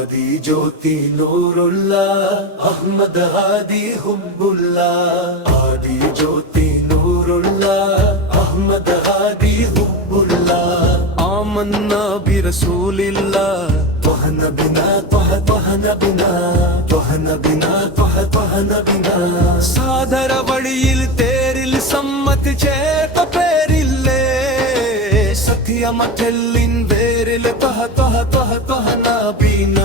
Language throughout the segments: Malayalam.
ആദി ജ്യോതി നൂറുള്ള അഹ്മദ് ഹാദി ഹുബ്ബുള്ള ആദി ജ്യോതി നൂറുള്ള അഹ്മദ് ഹാദി ഹുബ്ബുള്ള ആമന്നാ ബിറസൂലില്ലാ ത്വഹന ബിനാ ത്വഹന ബിനാ ത്വഹന ബിനാ ത്വഹന ബിനാ സാദര വഴിയിൽ തേരിൽ സമ്മതിച്ചേ പേരില്ലേ സത്യമറ്റെല്ലിൻ വേരിൽ നബീന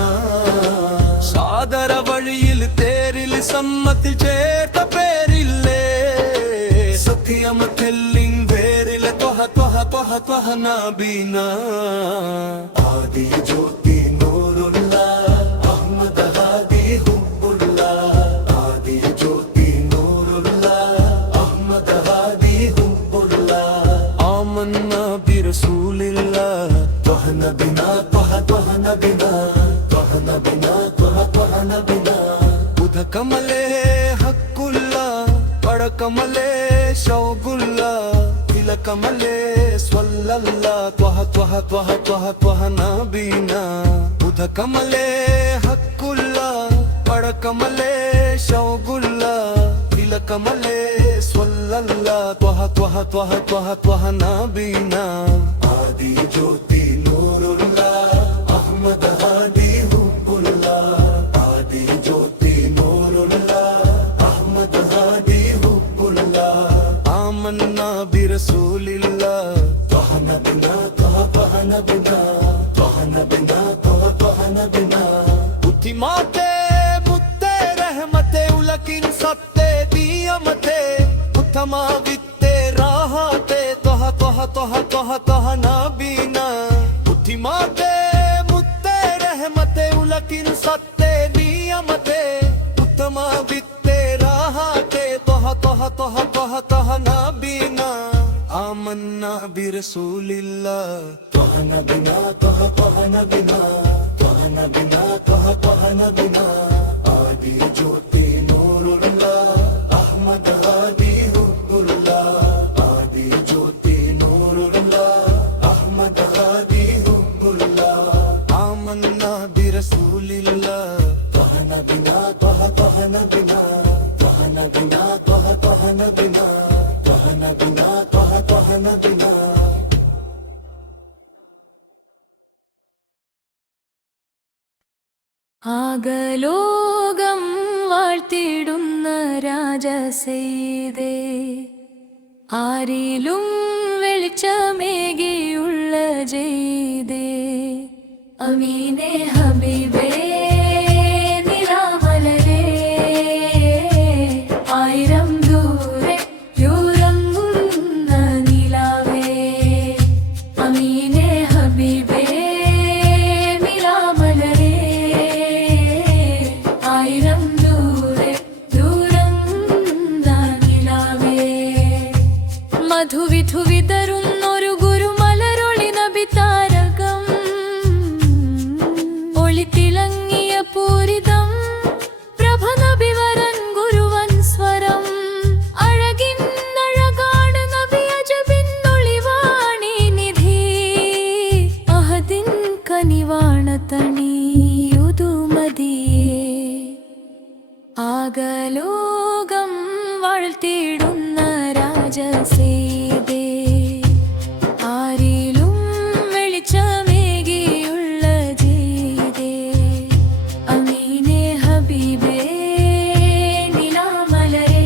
സാദര വഴിയിൽ തേരിൽ സമ്മതിച്ചേട്ട പേരില്ലേ സത്യമറ്റെല്ലിൻ വേരിൽ നബീന ആദി ജ്യോതി നൂറുള്ള അഹ്മദ് ഹാദി ഹുബ്ബുള്ള ആദി ജ്യോതി നൂറുള്ള അഹ്മദ് ഹാദി ഹുബ്ബുള്ള ആമന്നാ ബിറസൂലില്ലാ ത്വഹന ബിനാ ത്വഹന ബിനാ ത്വഹന ബിനാ ത്വഹന ബിനാ ഉദ കമലേ ഹക്കുല്ല പട കമലേ ശൗഗുല്ല തില കമലേ സ്വല്ലല്ലാ ത്വഹന ബിനാ ഉദ കമലേ ഹക്കുല്ല പട കമലേ ശൗഗുല്ല തില കമലേ സ്വല്ലല്ലാ ത്വഹന ബിനാ ആദി ജ്യോതി നൂറുള്ള അഹ്മദ് ഹാദി ഹുബ്ബുള്ള ആദി ജ്യോതി നൂറുള്ള അഹ്മദ് ഹാദി ഹുബ്ബുള്ള ആമന്നാ ബിറസൂലില്ലാ ത്വഹന ബിനാ ത്വഹന ബിനാ ത്വഹന ബിനാ ത്വഹന ബിനാ ഉത്തിമാതേ മുത്തേ റഹ്മതേ ഉലകിൻ സത്തേ ദിയമതേ ഉത്തമാ വിത്തേ രാഹതേ നബീന ബുദ്ധിമാതേ മുത്തേ റഹ്മതേ ഉലകിൻ സത്തേ നിയമതേ ഉത്തമ വിത്തേ രാഹതേ നബീന ആമന്നാ ബിറസൂലില്ലാ ത്വഹന ബിനാ ത്വഹന ബിനാ ത്വഹന ബിനാ ത്വഹന ബിനാ ആദി ജ്യോതി നൂറുള്ള അഹ്മദ് ഹാദി ഹുബ്ബുള്ള ആദി ജ്യോതി നൂറുള്ള അഹ്മദ് ഹാദി ഹുബ്ബുള്ള ആമന്നാ ബിറസൂലില്ലാ ത്വഹന ബിനാ ത്വഹന ബിനാ ത്വഹന ബിനാ ത്വഹന ബിനാ ത്വഹന ബിനാ ത്വഹന ബിനാ ആകലോകം വാഴ്ത്തിടുന്ന രാജസെയ്തേ ആരിലും വെളിച്ചമേകിയുള്ള ജെയ്തേ അമീനെ ഹബീബേ നിലാമലരേ ആയിരം ദൂരെ യൂറങ്ങുന്ന നിലാവേ അമീനെ ഹബീബേ നിലാമലരേ ആയിരം ദൂരെ ദൂരങ്ങുന്ന നിലാവേ മധുവിധു വിതറുന്നൊരു ഗുരുമലരൊളി നബി താരകം ഒളിത്തിളങ്ങിയ പൂരിതം പ്രഭ നബി വരൻ ഗുരുവൻ സ്വരം അഴകിന്നഴകാണ് നബി അജബിന്നൊളിവാണി നിധി അഹദിൻ കനിവാണ തണിയുതുമതിയേ ആകലോകം വാഴ്ത്തിടുന്ന രാജസെയ്തേ ആരിലും വെളിച്ചമേകിയുള്ള ജെയ്തേ അമീനെ ഹബീബേ നിലാമലരേ ആയിരം ദൂരെ ദൂരങ്ങുന്ന നിലാവേ അമീനെ ഹബീബേ നിലാമലരേ ആയിരം ദൂരെ ദൂരങ്ങുന്ന നിലാവേ മധുവിധു വിതറുന്നൊരു ഗുരുമലരൊളി നബി താരകം ഒളിത്തിളങ്ങിയ പൂരിതം പ്രഭ നബി വരൻ ഗുരുവൻ സ്വരം അഴകിന്നഴകാണ് നബി അജബിന്നൊളിവാണി നിധി അഹദിൻ കനിവാണ തണിയുതുമതിയേ ആകലോകം ആരിലും വെളിച്ചമേകിയുള്ള ജെയ്തേ അമീനെ ഹബീബേ നിലാമലരേ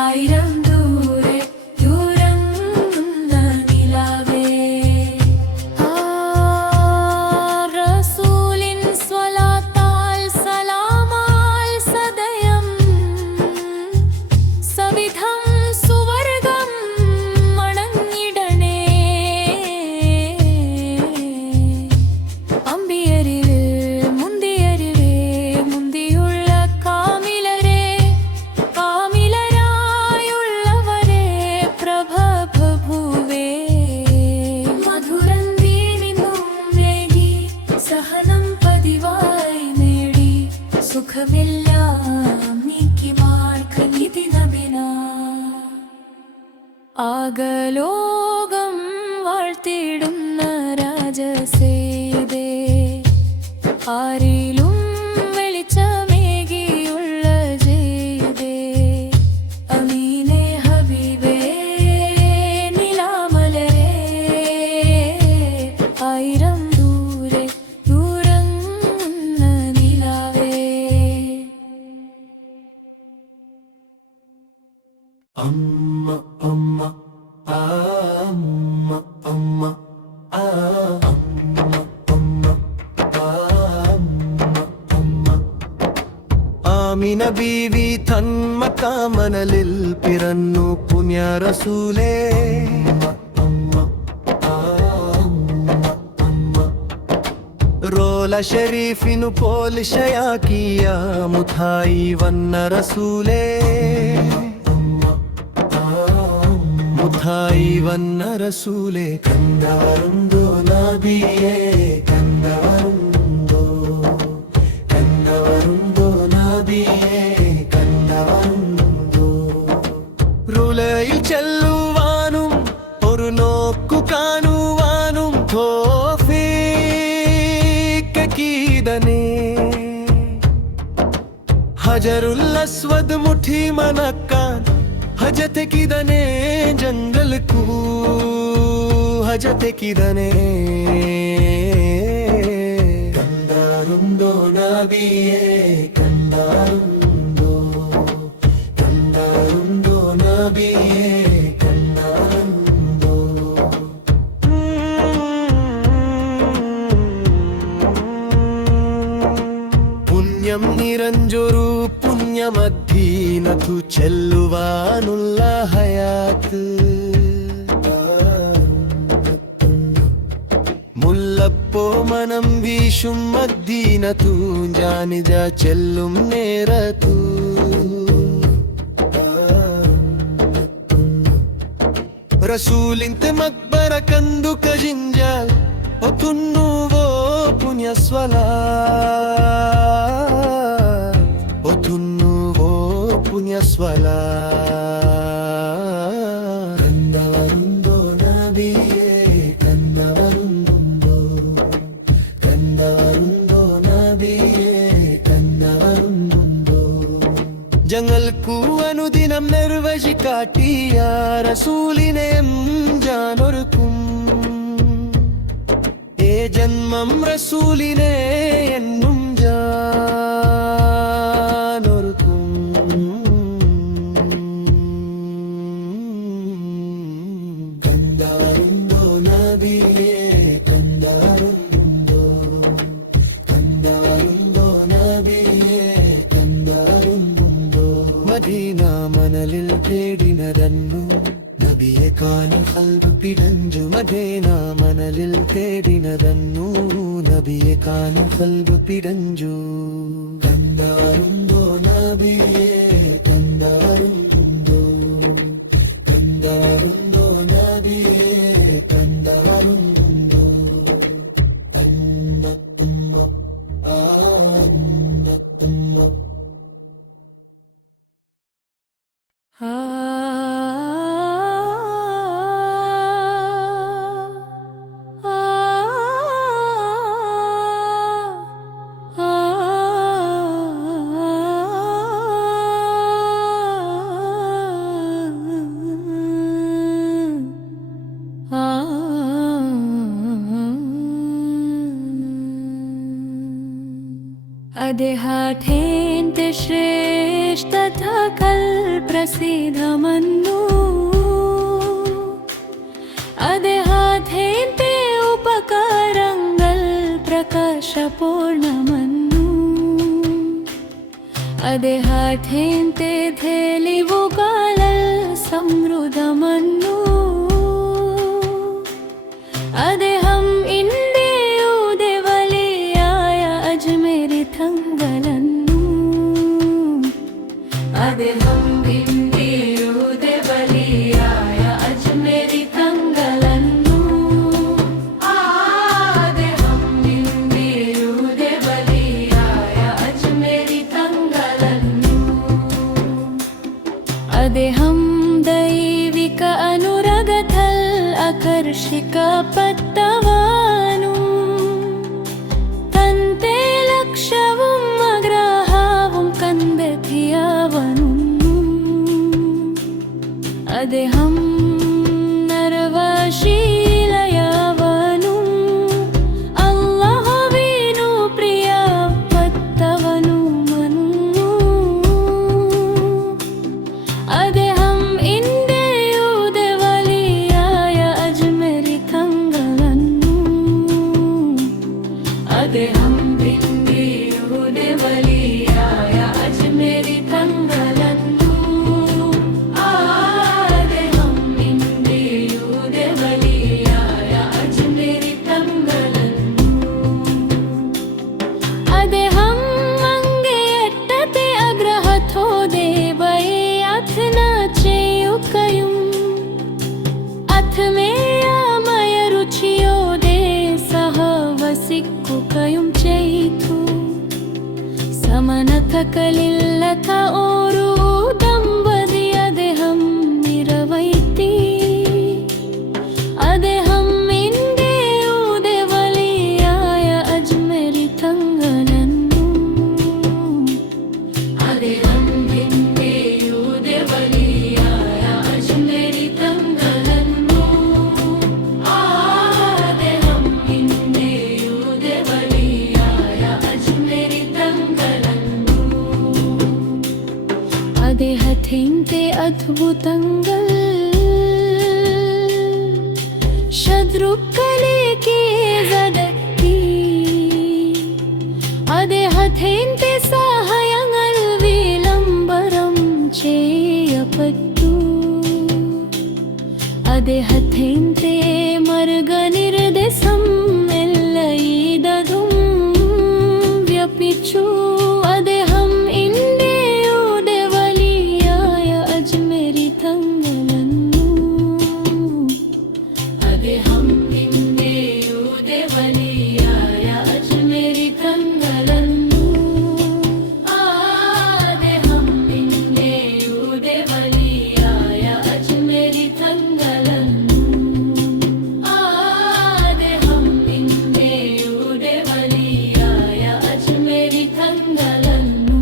ആയിരം ദൂരെ ദൂരങ്ങുന്ന നിലാവേ റസൂലിൻ സ്വലാത്താൽ സലാമാൽ സദയം സവിധം സുവർഗം മണങ്ങിടണേ അമ്പിയരിൽ മുന്തിയരിലേ മുന്തിയുള്ള കാമിലരേ കാമിലരായുള്ളവരേ പ്രഭഭൂവേ മധുരം വീണിന്നും നേടി സഹനം പതിവായി നേടി സുഖമെല്ലാം നീക്കി മാർക്ക് നിധി നബിന ആകലോകം വാഴ്ത്തിടുന്ന രാജസെയ്തേ അമ്മ അമ്മ ആ അമ്മ അമ്മ ആ അമ്മ അമ്മ ആ അമ്മ ആമിന ബീവി തന്മക്കാമനലിൽ പിറന്നു പുണ്യ റസൂലേ റോല ഷരീഫിനു പോലിഷയാക്കിയ മുഥായി വന്ന റസൂലേ മുഥായി വന്ന റസൂലേ കണ്ടവരുണ്ടോ നബിയേ കണ്ടവരുണ്ടോ കണ്ടവരുണ്ടോ നബിയേ കണ്ടവരുണ്ടോ റുലയിൽ ചെല്ലുവാനും ഒരു നോക്കു കാണുവാനും തോഫീക്കീദനേ ഹജറുൽ അസ്വദ് മുഠി മനക്കാൻ ഹജത് കിദനെ ജംഗൽ കൂ ഹജത് കിദനെ കണ്ടാരുണ്ടോ നബിയേ കണ്ടാരുണ്ടോ കണ്ടാരുണ്ടോ നബിയേ കണ്ടാരുണ്ടോ പുണ്യം നിറഞ്ചൊരു പുണ്യമദീനത്തു ചെല്ലുവാനുള്ള ഹയാത്ത് മുല്ലപ്പോ മനം വീശും മദീനത്തു ജാനിജ ചെല്ലും നേരത്തു റസൂലിന്റെ മക്ബറ കണ്ടു കജിഞ്ചാൽ ഒത്തുന്നുവോ പുണ്യസ്വലാ ഒത്തുന്നുവോ പുണ്യസ്വലാ കണ്ടവരുണ്ടോ നബിയേ കണ്ടവരുണ്ടോ കണ്ടവരുണ്ടോ നബിയേ കണ്ടവരുണ്ടോ ജങ്ങൾക്കു അനുദിനം നിർവചി കാട്ടിയ റസൂലിനെ ജാനൊരുക്കും ഏ ജന്മം റസൂലിനെ എന്നും ജാനൊരുക്കും കണ്ടാരുണ്ടോ നബിയേ കണ്ടാരുണ്ടോ കണ്ടാരുണ്ടോ നബിയേ കണ്ടാരുണ്ടോ മദീന മനലിൽ തേടിനതന്നു നബിയെ കാണും കൽബ് പിടഞ്ചു മദീന മനലിൽ തേടിനതന്നു നബിയെ കാണും കൽബ് പിടഞ്ചു കണ്ടാരുണ്ടോ നബിയേ കണ്ടാരുണ്ടോ കണ്ടാരുണ്ടോ നബിയേ കണ്ടാരുണ്ടോ അന്ന ഉമ്മ ആ അന്ന ഉമ്മ അദ്ദേഹാഠേന്ತೆ ಶ್ರೇಷ್ಠ ಕಲ್ ಪ್ರಸಿದ್ಧಮನ್ನು അദ്ദേഹാഠേന്ತೆ ಉಪಕಾರಂಗಲ್ ಪ್ರಕಾಶಪೂರ್ಣಮನ್ನು അദ്ദേഹാഠേന്ತೆ ಧೇಲಿವುಗಾಲಲ್ ಸಮೃದ್ಧಮನ್ನು അദ്ദേഹം ഇന്ത്യയുടെ വലിയായ അജ്മേരി തങ്കലന്നു അദ്ദേഹം ഇന്ത്യയുടെ വലിയായ അജ്മേരി തങ്കലന്നു അദ്ദേഹം ഇന്ത്യയുടെ വലിയായ അജ്മേരി തങ്കലന്നു അദ്ദേഹം ദൈവിക അദ്ദേഹം പിന്നീട് വലിയായ അജ്മേരി തങ്ങളെന്നു അദ്ദേഹം പിന്നീട് വലിയായ അജ്മേരി തങ്ങളെന്നു അദ്ദേഹം അങ്ങേയറ്റത്തെ ആഗ്രഹത്തോടെ അഥന ചെയ്യുകയും അഥമേയമയ രുചിയോടെ സഹവസിക്കുകയും ചെയ്തു. സമനതകളില്ലത ഒരു ദമ്പതി അദ്ദേഹം നിറവേറ്റി. അദ്ദേഹം ഇന്ത്യയുടെ വലിയായ അജ്മേരി തങ്ങളെന്നു അദ്ദേഹം ഇന്ത്യയുടെ വലിയായ അജ്മേരി തങ്ങളെന്നു അദ്ദേഹം ഇന്ത്യയുടെ വലിയായ അജ്മേരി തങ്ങളെന്നു അദ്ദേഹത്തിന്റെ അദ്ഭുതങ്ങൾ ശത്രുക്കളിലേക്ക് കീഴടക്കി. അദ്ദേഹത്തിന്റെ സഹായങ്ങൾ വിളംബരം ചെയ്യപ്പെട്ടു. അദ്ദേഹത്തിന്റെ മാർഗനിർദ്ദേശം എല്ലായിടത്തും വ്യാപിച്ചു. അദ്ദേഹം ഇന്ത്യയുടെ വലിയായ അജ്മേരി തങ്ങളെന്നു അദ്ദേഹം ഇന്ത്യയുടെ വലിയായ അജ്മേരി തങ്ങളെന്നു അദ്ദേഹം ഇന്ത്യയുടെ വലിയായ അജ്മേരി തങ്ങളെന്നു അദ്ദേഹം ഇന്ത്യയുടെ വലിയായ അജ്മേരി തങ്ങളെന്നു.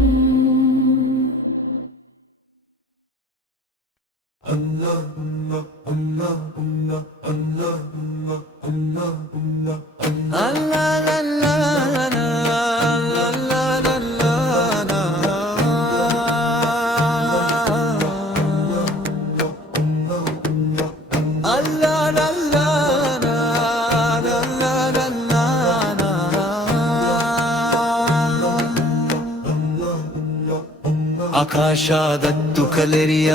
ಆಕಾಶದತ್ತು ಕಲೆರಿಯ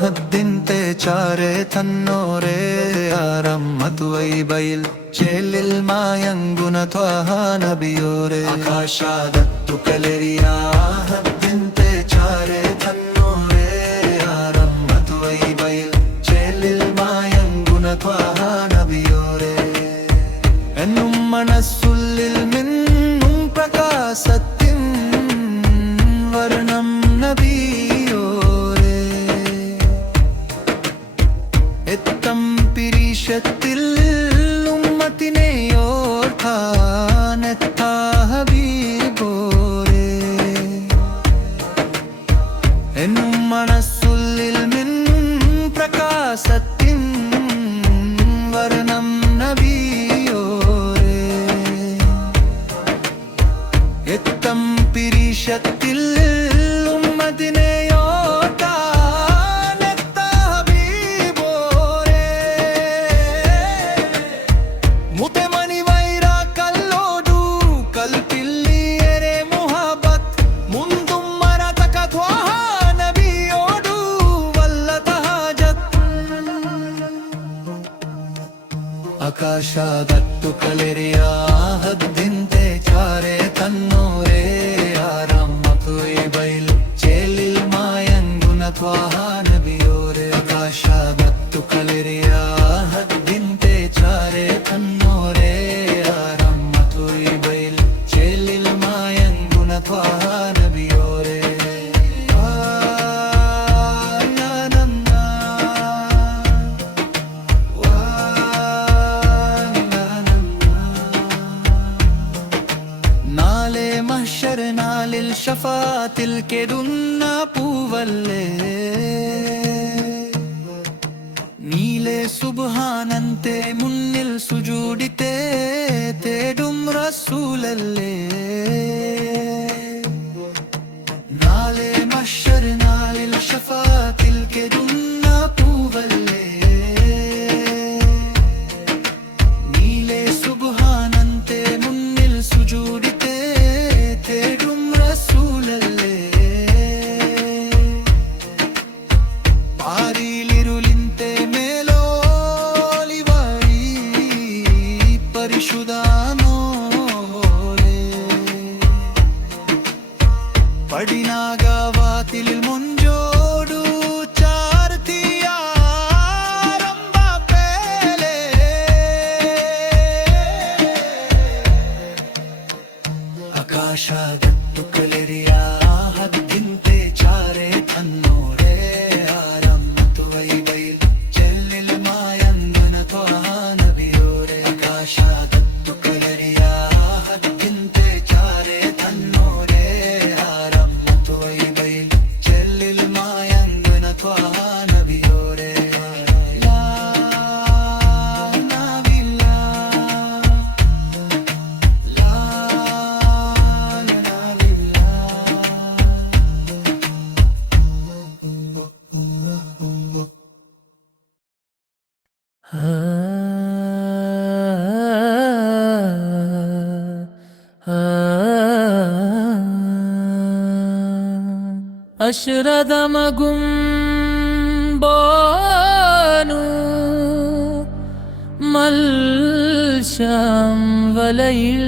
ಹದ್ದಿಂತೆ ಚಾರೆ ತನ್ನೋರೆ ಆರಮ್ಮತು ಬೈಲ್ ಚೆಲ್ಲಿಲ್ ಮಾಯಂಗುನ ತ್ವಹ ನಬಿಯೋರೆ. ಆಕಾಶದತ್ತು ಕಲೆರಿಯ ಹದ್ದಿಂತೆ ಚಾರೆ ತನ್ನೋರೆ ಆರಮ್ಮತು ಬೈಲ್ ಚೆಲ್ಲಿಲ್ മായങ്കുന ത്വഹ നബിയോരെ. എന്നും മനസ്സുള്ളിൽ മിന്നും പ്രകാശത്തിൻ വർണ്ണം നബിയോരെ. എത്തം പിരീശത്തിൽ ഉമ്മത്തിനെ ഓർത്താനെത്ത ഹബീബോരെ. എന്നും മനസ്സുള്ളിൽ മിന്നും പ്രകാശത്തിൻ വർണ്ണം നബിയോരെ. എത്തം പിരീശത്തിൽ ഉമ്മത്തിനെ ഓർത്താനെത്ത ഹബീബോരെ. മുതമണി വൈര കല്ലോടു കൽപ്പില്ലിയരെ മുഹബത്ത് മുന്തും മരതക ത്വഹ നബിയോടു വല്ലത ഹാജത്ത്. ಆಕಾಶದತ್ತು ಕಲೆರಿಯ ಹದ್ದಿಂತೆ ಚಾರೆ ತನ್ನೋರೆ ಆರಮ್ಮತು ಬೈಲ್ ಚೆಲ್ಲಿಲ್ ಮಾಯಂಗುನ ತ್ವಹ ನಬಿಯೋರೆ. ಆಕಾಶದತ್ತು ಕಲೆರಿಯ ಹದ್ದಿಂತೆ ಚಾರೆ ತನ್ನೋರೆ ಆರಮ್ಮತು ಬೈಲ್ ಚೆಲ್ಲಿಲ್ ಮಾಯಂಗುನ ತ್ವಹ ನಬಿಯೋರೆ. നാളെ മഹ്ശർ നാളിൽ ഷഫാത്തിൽ കെടുന്ന പൂവല്ലേ നീലെ സുബ്ഹാനന്തെ മുന്നിൽ സുജൂദിത്തെ തേടും റസൂലല്ലേ. നാളെ മഹ്ശർ നാളിൽ ഷഫാത്തിൽ കെടുന്ന പൂവല്ലേ നീലെ സുബ്ഹാനന്തെ മുന്നിൽ സുജൂദിത്തെ പടിനാഗാവാതിൽ മുഞ്ചോടു ചാർത്തിയാരംഭ പേലെ ಆಕಾಶದತ್ತು ಕಲೆರಿಯ ಹದ್ದಿಂತೆ ಚಾರೆ ತನ್ನೋರೆ ಆರಮ್ಮತ್ತು ವೈಬೈಲ್ ಚೆಲ್ಲಿಲ್ ಮಾಯಂಗನ ತ್ವಾನ ಬಿಯೋರೆ ಆಕಾಶದತ್ತು ಕಲೆರಿಯ ಹದ್ದಿಂತೆ ಚಾರೆ ತನ್ನೋರೆ ಆರಮ್ಮತ್ತು ವೈಬೈಲ್ ಚೆಲ್ಲಿಲ್ ಮಾಯಂಗನ ತ್ವಾನ ಬಿಯೋರೆ ಲಾ ನಾವಿಲ್ಲ ಲಾ അശ്രദമകുംബാനു മൽശം വലയിൽ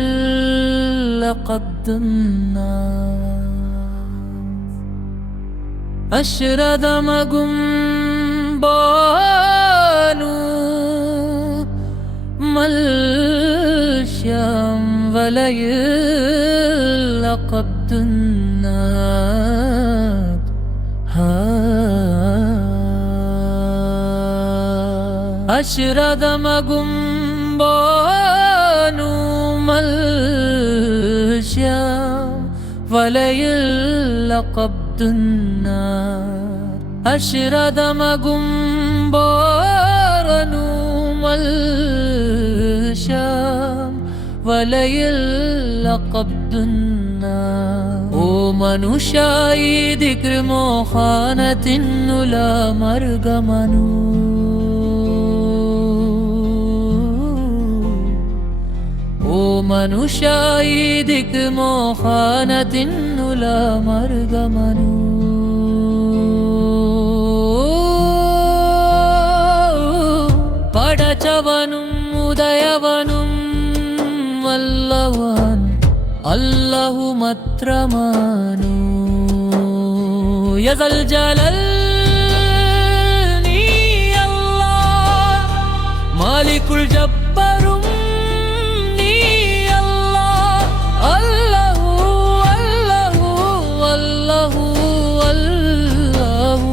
ലഖദ്നാ അശ്രദമകുംബാനു മൽശം വലയിൽ ലഖദ്നാ അശ്രദമകുംബാനു മൽശ്യം വലയിൽ ലഖബ്ദുന്നാർ അശ്രദമകുംബാനു മൽശ്യം വലയിൽ ലഖബ്ദുന്നാർ ഓ മനുഷ്യ ഈ ദിക്ർ മോഹാനത്തിനുള്ള മർഗമനു ഓ മനുഷ്യ ഈ ദിക്ർ മോഹാനത്തിനുള്ള മർഗമനു പടച്ചവനും ഉദയവനും വല്ലവൻ അല്ലാഹു മാത്രമാനു യസൽ ജലൽ നീ അല്ലാഹ് മാലികുൽ ജബ്ബറും നീ അല്ലാഹ് അല്ലാഹു അല്ലാഹു അല്ലാഹു അല്ലാഹു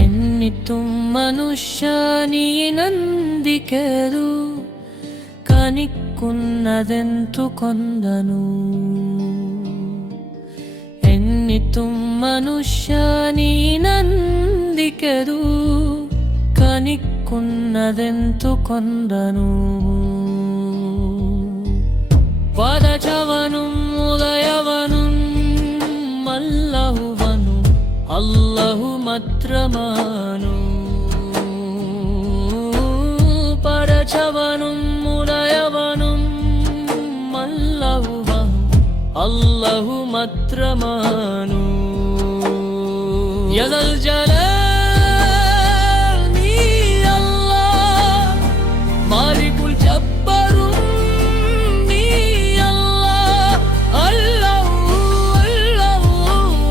എന്നിട്ടും മനുഷ്യ നീ ನಂದಿಕೆದು ಕನಿಕ್ಕುನ್ನದೆಂತು ಕೊಂದನು ಎನ್ನಿತುಂ ಮನುಷ್ಯ ನೀ ನಂದಿಕೆದು ಕನಿಕ್ಕುನ್ನದೆಂತು ಕೊಂದನು പടച്ചവനും ഉദയവനും അല്ലാഹുവനും അല്ലാഹു മാത്രമാനു പടച്ചവനും ഉദയവനും അല്ലാഹുവനും അല്ലാഹു മാത്രമാനു യസൽ ജലാൽ നീ അല്ലാഹ് മാലികുൽ ജബ്ബറും നീ അല്ലാഹ് അല്ലാഹു അല്ലാഹു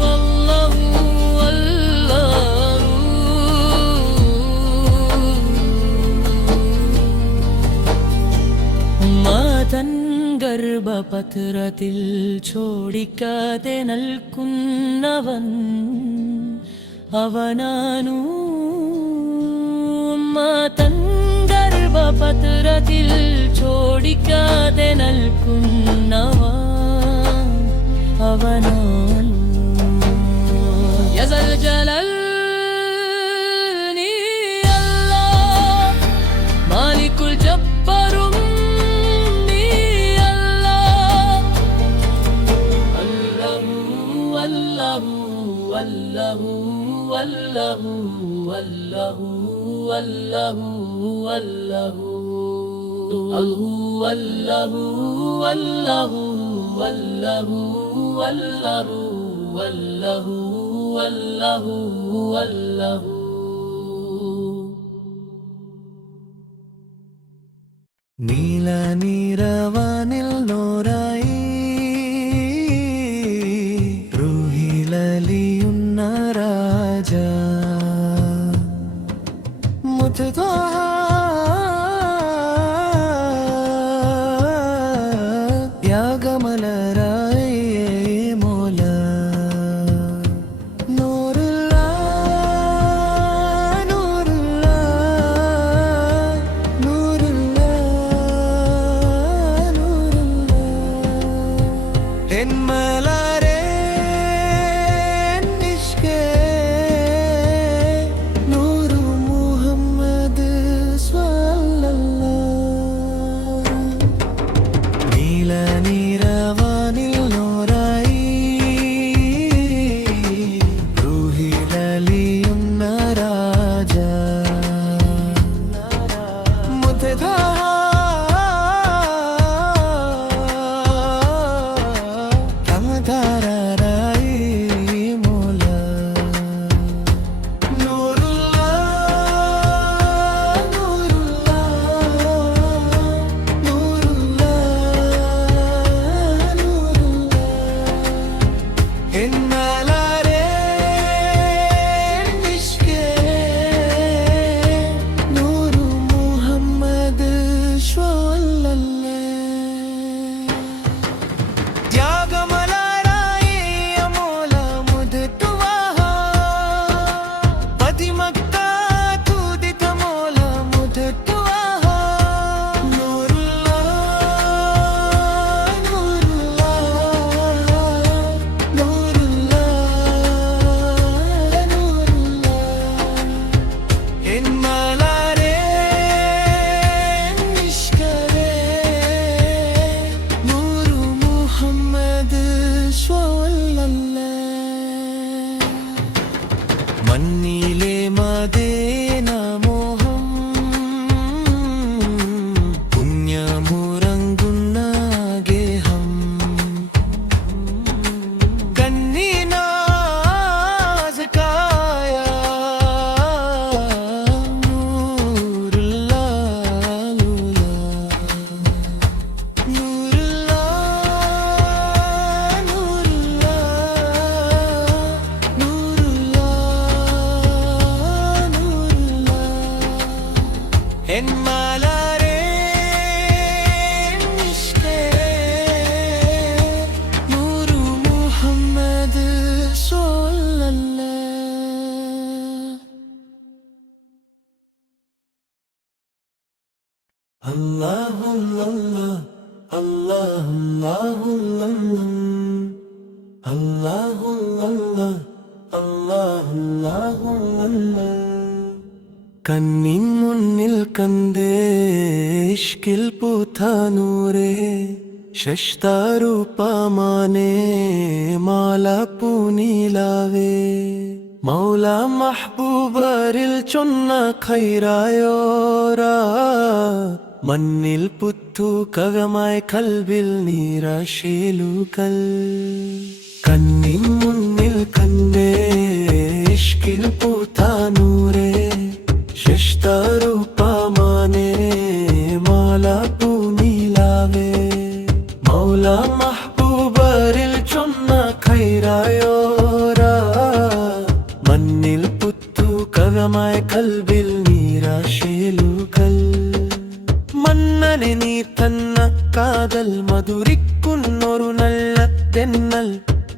അല്ലാഹു അല്ലാഹു മാതൻ ഗർഭപത്രത്തിൽ ചോടിക്കാതെ നൽകുന്നവൻ അവനാനു മാതൻ ഗർഭപത്രത്തിൽ ചോടിക്കാതെ നൽകുന്നവൻ അവനാനു യസൽ ജലൽ നീ അല്ലാഹ് മാലികുൽ ജബ്ബറും والله والله والله والله والله والله والله والله والله والله والله والله നീല നീരവാനിൽ നോരായി റൂഹിലലിയുന്ന രാജ മുത്തോ യാഗമലരായി മോല നൂറുള്ള നൂറുള്ള നൂറുള്ള നൂറുള്ള എന്മലാരേ നിഷ്കേ നൂറു മുഹമ്മദ് സ്വല്ലല്ലാഹ് നീല നീരവാനിൽ നോരായി റൂഹിലലിയുന്ന രാജ മുത്തദാ തമതാരായി മോല നൂറുള്ള നൂറുള്ള നൂറുള്ള നൂറുള്ള എന്മലാരേ നിഷ്കേ നൂറു മുഹമ്മദ് സ്വല്ലല്ലാഹ് ത്യാഗമലരായി അമോല മുദ്തുവാഹ പതിമക്ക തുദിത മോല മുദ്തുവാഹ നൂറുള്ള നൂറുള്ള നൂറുള്ള നൂറുള്ള എന്മലാരേ നിഷ്കരേ നൂറു മുഹമ്മദ് സ്വല്ലല്ലാഹ് മണ്ണിലെ മദീന മോഹം പുണ്യമുറങ്ങുന്ന ഗേഹം കന്നിനാസകായ നൂറുള്ള നൂറുള്ള നൂറുള്ള നൂറുള്ള നൂറുള്ള എന്മലാരേ നിഷ്കേ നൂറു മുഹമ്മദ് സ്വല്ലല്ലാഹ് അല്ലാഹു അല്ലാഹ് അല്ലാഹു അല്ലാഹു അല്ലാഹു അല്ലാഹു കണ്ണിൻ മുന്നിൽ കണ്ടേ ഇഷ്കിൽ പൂത്ത നൂറേ ശഷ്ടാരൂപമാനേ മാല പൂനിലാവേ മൗല മഹ്ബൂബരിൽ ചൊന്ന ഖൈറായോരാ മണ്ണിൽ പുത്തു കവമായി കൽവിൽ നീരാശേലുകൽ കണ്ണിൻ മുന്നിൽ കണ്ടേ ഇഷ്കിൽ പൂത്ത നൂറേ ശഷ്ടാരൂപമാനേ മാല പൂനിലാവേ മൗല മഹ്ബൂബരിൽ ചൊന്ന ഖൈറായോരാ മണ്ണിൽ പുത്തു കവമായി കൽവിൽ നീരാശേലുകൽ മന്നനെ നീ തന്ന കാതൽ മധുരിക്കുന്നൊരു നല്ല തെന്നൽ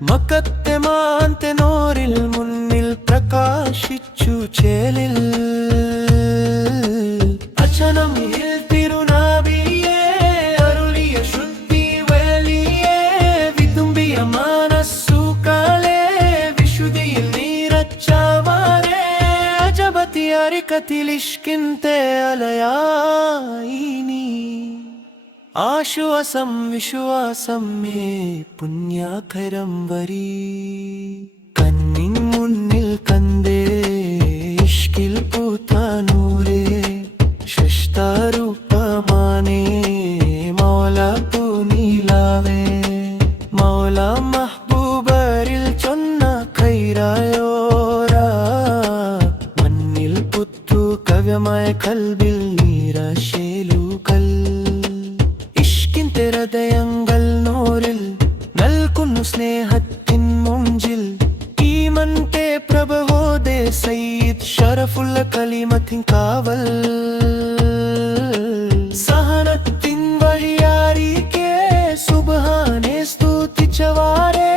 മക്കത്തെ മാന്തെ നോരിൽ മുന്നിൽ പ്രകാശിച്ചു ചേലിൽ അച്ഛനം തിരുനാബിയേ അരുളിയ ശുദ്ധി വേലിയേ വിതുമ്പിയ മനസ്സു കാലേ വിശുദ്ധിയിൽ നീരച്ചവാരേ അജബത്തി അരിക്കത്തിലിഷ്കിന്തെ അലയായി നീ ആശ്വാസം വിശ്വാസം മേ പുണ്യാഖരം വരി കണ്ണിൻ മുന്നിൽ കണ്ടേ ഇഷ്കിൽ പൂത്ത നൂറേ ശഷ്ടാരൂപമാനേ മൗല പൂനിലാവേ മൗല മഹ്ബൂബരിൽ ചൊന്ന ഖൈറായോരാ മണ്ണിൽ പുത്തു കവ്യമായ കൽബിൽ നീരാശേലുകൽ ഹൃദയങ്ങൾ നോരിൽ നൽകുന്നു സ്നേഹത്തിൻ മുഞ്ചിൽ ഈമന്റെ പ്രഭവോദയ സയ്യിദ് ഷറഫുള്ള കലിമത്തിൻ കാവൽ സഹനത്തിൻ വഴിയാരിക്കെ സുബ്ഹാനെ സ്തുതിച്ചവാരെ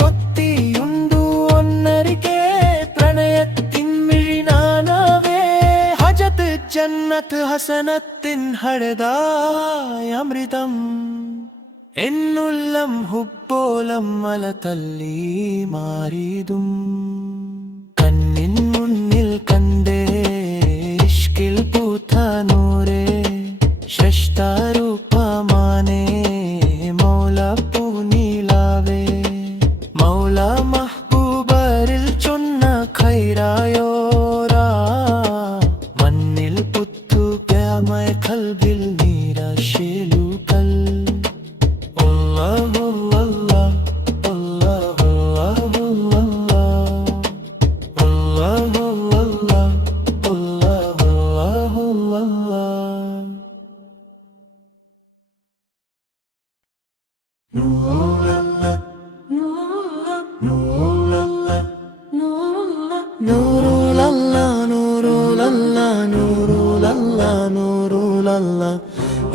കൊത്തിയുണ്ടു ഒന്നരികെ പ്രണയത്തിൻ മിഴിനാനാവേ ഹജത് ജന്നത്ത് ഹസനത്തിൻ ഹടതായ അമൃതം എന്നുള്ളം ഹുബ്ബോലം മല തല്ലി മാറിയതും കണ്ണിൻ മുന്നിൽ കണ്ടേ ഇഷ്കിൽ പൂത്ത നൂരേ ഷഷ്ടാരൂപമാനേ മൗല പൂനീലാവേ മൗല മഹ്ബൂബരിൽ ചൊന്ന ഖൈറായോരാ മണ്ണിൽ പുത്തു ഗമയ കൽബിൽ നിരാശേലുകൽ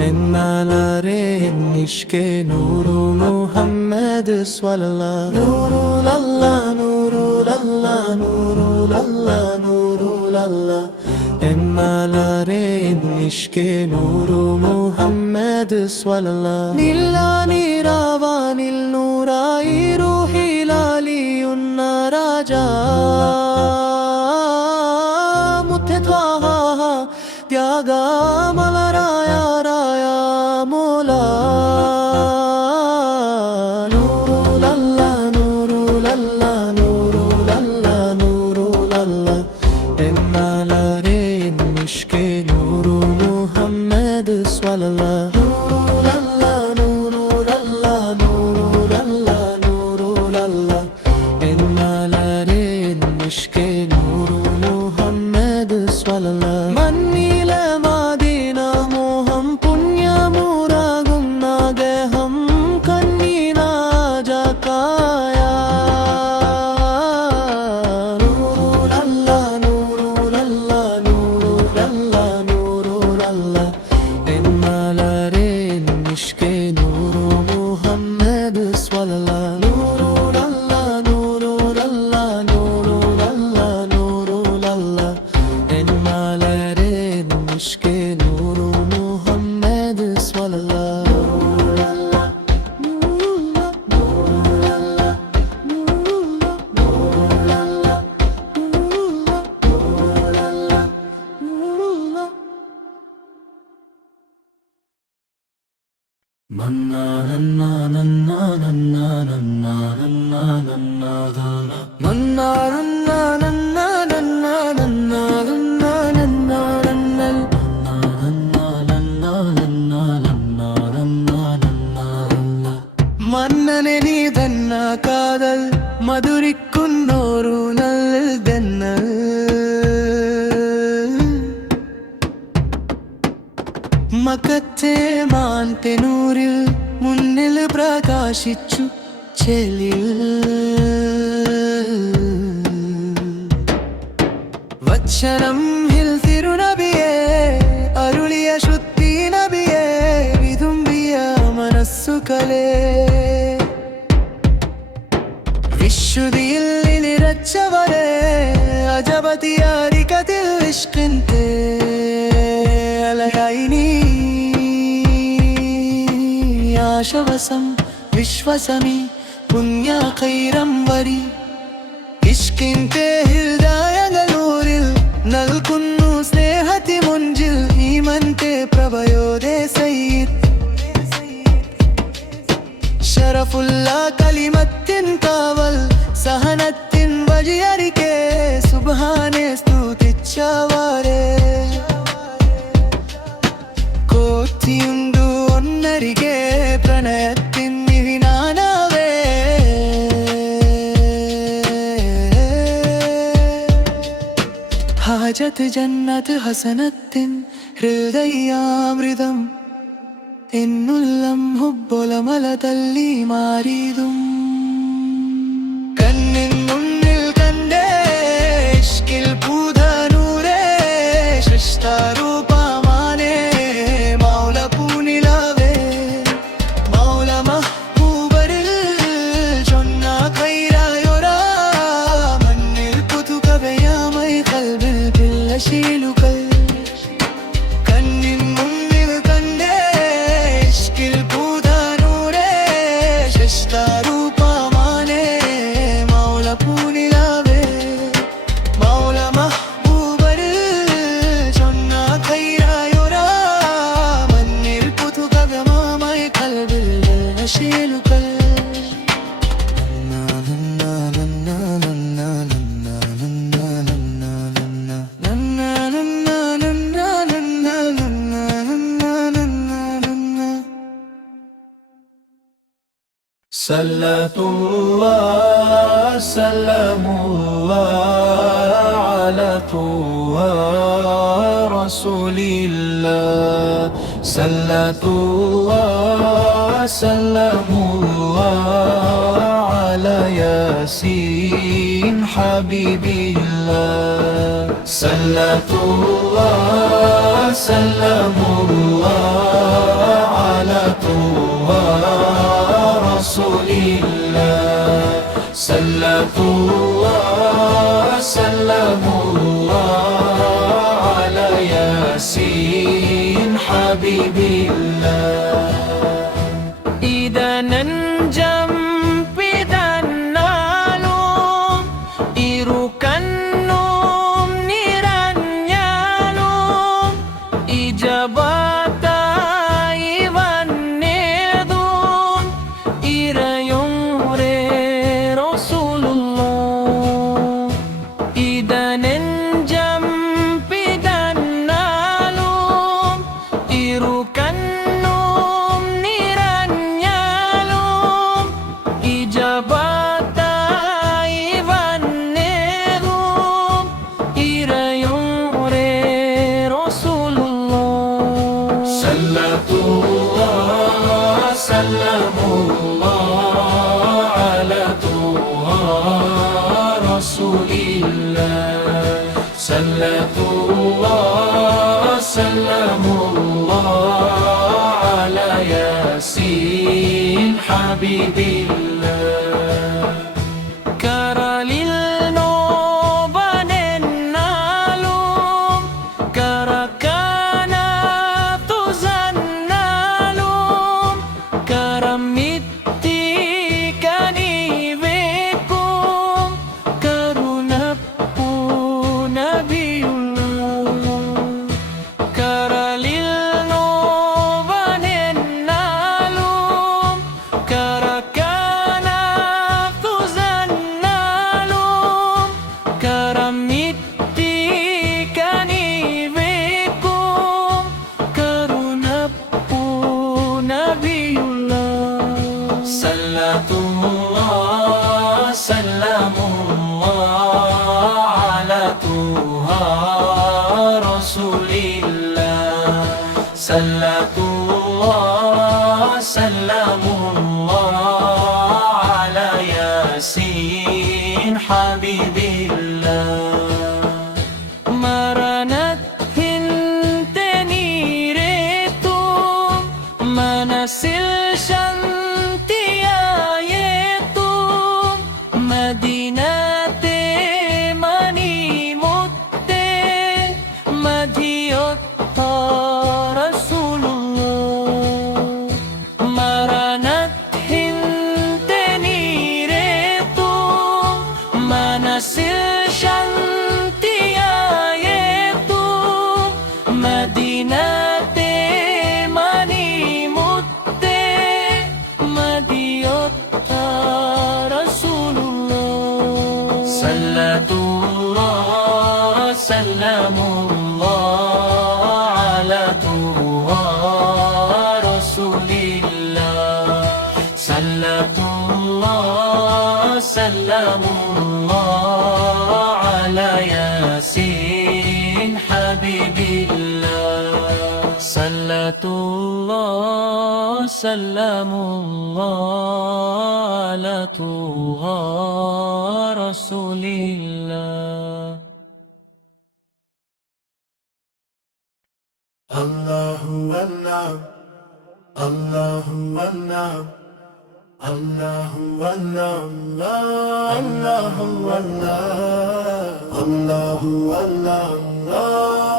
എന്നാലേ നിഷ്കെ നൂറു മുഹമ്മദ് സ്വല്ലല്ലാഹു നൂറുലല്ലാഹ് നൂറുലല്ലാഹ് നൂറുലല്ലാഹ് നൂറുലല്ലാഹ് എന്നാലേ നിഷ്കെ നൂറു മുഹമ്മദ് സ്വല്ലല്ലാഹു നിലാനിരാവാനിൽ നൂറായി റൂഹിലാലിയുന്ന രാജാ മുത്തെ ത്വാഹ ത്യാഗമലരായ രായ മോല നൂറുലല്ലാഹ് നൂറുലല്ലാഹ് നൂറുലല്ലാഹ് നൂറുലല്ലാഹ് എന്നാലേ നിഷ്കെ നൂറു മുഹമ്മദ് സ്വല്ലല്ലാഹു നൂറുലല്ലാഹ് നൂറുലല്ലാഹ് നൂറുലല്ലാഹ് നൂറുലല്ലാഹ് എന്നാലേ നിഷ്കെ നൂറു മുഹമ്മദ് സ്വല്ലല്ലാഹു മന്നനെ നീ തന്ന കാതൽ മധുരിക്കുന്നോരു നൽതെന്നൽ മക്കത്തെ മാൻതെനൂരിൽ മുന്നിൽ പ്രകാശിച്ചു ചെലിൽ വച്ചനം ഹിൽ തിരുനബിയെ അരുളിയ ശുദ്ധി നബിയെ വിതുമ്പിയ മനസ്സുകളെ വിശുദ്ധിയിൽ നിറച്ചവരെ അജബതിയാരിക്കതിൽ ഇഷ്കിന്റെ അലയായി നീ ആശവസം വിശ്വസമി പുണ്യ ഖൈരം വരി ഇഷ്കിന്റെ ഹൃദയങ്ങളൂരിൽ നൽകുന്നു സ്നേഹത്തി മുഞ്ചിൽ ഈമന്റെ പ്രഭയോദയ സയ്യിദ് ഷറഫുള്ള കലിമത്തിൻ കാവൽ സഹനത്തിൻ വഴിയരികെ സുബ്ഹാനെ സ്തുതിച്ചവരെ കോത്തിയുണ്ടു ഒന്നരികെ പ്രണയത്തിൻ മിഴിനാനാവേ ഹാജത്ത് ജന്നത്ത് ഹസനത്തിൻ ഹൃദയാമൃതം എന്നുള്ളം ഹുബ്ബൊലമല തല്ലി മാറിയതും കണ്ണിൻ മുന്നിൽ കണ്ടേ ഇഷ്കിൽ പൂതനൂരേ സൃഷ്ടാരൂപമാനേ മൗല പൂനിലാവേ മൗല മഹ്ബൂബരിൽ ചൊന്ന ഖൈറായൊരാ മണ്ണിൽ പുതുകവയാമൈ കൽബിൽ ബില്ലശീലുകൾ صلاة الله سلام الله على طه رسول الله صلاة الله سلام الله على ياسين حبيب الله صلاة الله سلام الله على طه رسول الله صلاة الله سلام الله على ياسين حبيب الله إذا ننجم بدنالum irukanum niranyalum ijabata سلام الله على طه رسول الله صلاة الله سلام الله على ياسين حبيب الله صلاة الله سلام الله على طه رسول الله صلاة الله سلام الله على ياسين حبيب الله مرنت هنتني ريتم مناسل صلاة الله سلام الله على طه رسول الله صلاة الله سلام الله على ياسين حبيب الله Sallatullah Salamullah ala Tuha Rasulillah. Allahu Allah, Allahu Allah, Allahu Allah, Allahu Allah, Allahu Allah,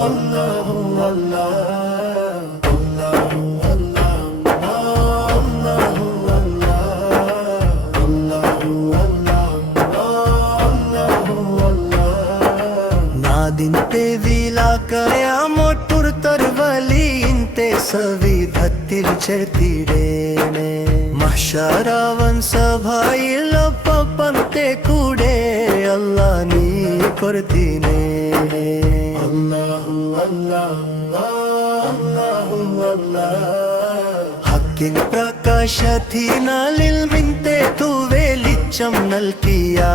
Allahu Allah, Allahu Allah, Allahu Allah, Allahu Allah, Allahu Allah. Nadin pe vila kıyamet turtarvali inte savidhatil chertidene mahsharavan sabhail papante kude Allah ni kortine Allahu Allah Allahu Allah hakkin prakashathinail minte tu velicham nalkiya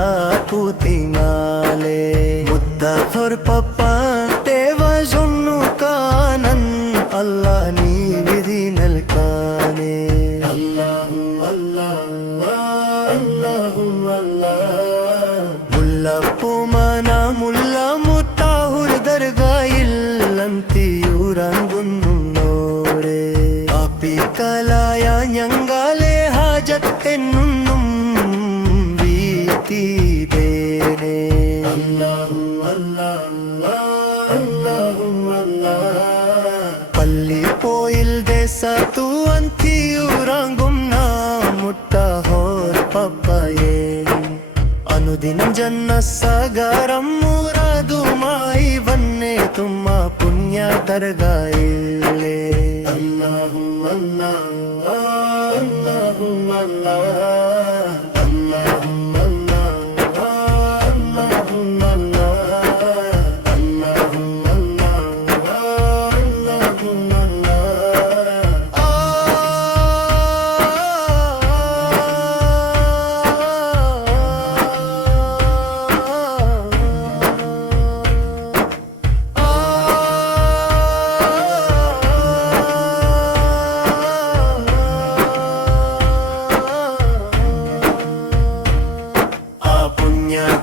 putinale muddafar papante vazunnu kanan Allah ni vidhi nalkane Allahu Allah Allahu Allah mulla pumana mulla mutahur dargayil antiyurangunnore api kalaya nyangale hajat ennum viti bene Allahu Allah Allahu Allah പള്ളി പോയിൽ ദേശത്തു അന്തിയുറങ്ങും മുട്ടഹോർ പപ്പയെ അനുദിനം ജന്നസഗരം മുറാദുമായി വന്നേ തുമ്മ പുണ്യ ദർഗായിലെ അല്ലാഹു അല്ലാഹ് അല്ലാഹു അല്ലാഹ് അല്ലാഹു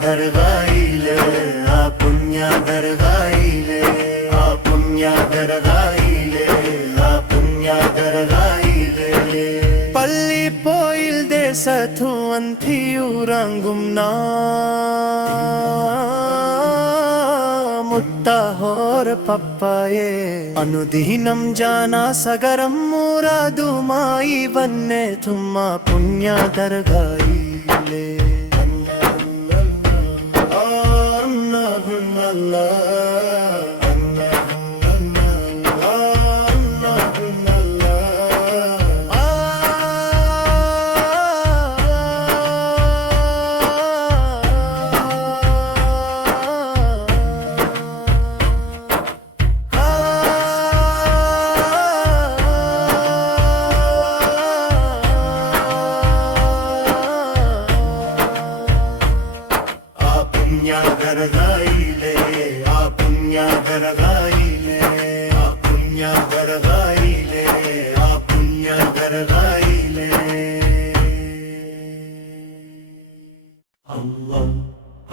ദർഗായിലെ ആ പുണ്യ ദർഗായിലെ ആ പുണ്യ ദർഗായിലെ ആ പുണ്യ ദർഗായിലെ പള്ളി പോയിൽ ദേശത്തു അന്തിയുറങ്ങും മുത്തഹോർ പപ്പയെ അനുദിനം ജാനാ സഗരം മുറാദുമായി വന്നേ തുമ്മ പുണ്യ ദർഗായിലെ ദർഗായിലെ ആ പുണ്യ ദർഗായിലെ ആ പുണ്യ ദർഗായിലെ ആ പുണ്യ ദർഗായിലെ അല്ലാഹ്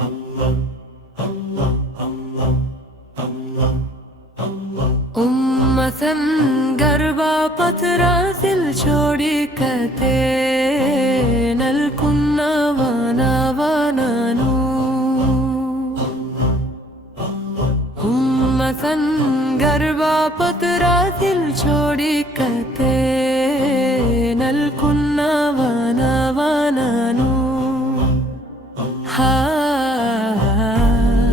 അല്ലാഹ് അല്ലാഹ് അല്ലാഹ് അല്ലാഹ് അല്ലാഹ് ഉമ്മതൻ ഗർഭപത്രാത്തിൽ ചോടിക്കത്തെ നൽകുന്നവനവനു ഉമ്മതൻ ഗർഭപത്രാത്തിൽ ചോടിക്കത്തെ നൽകുന്നവനവനു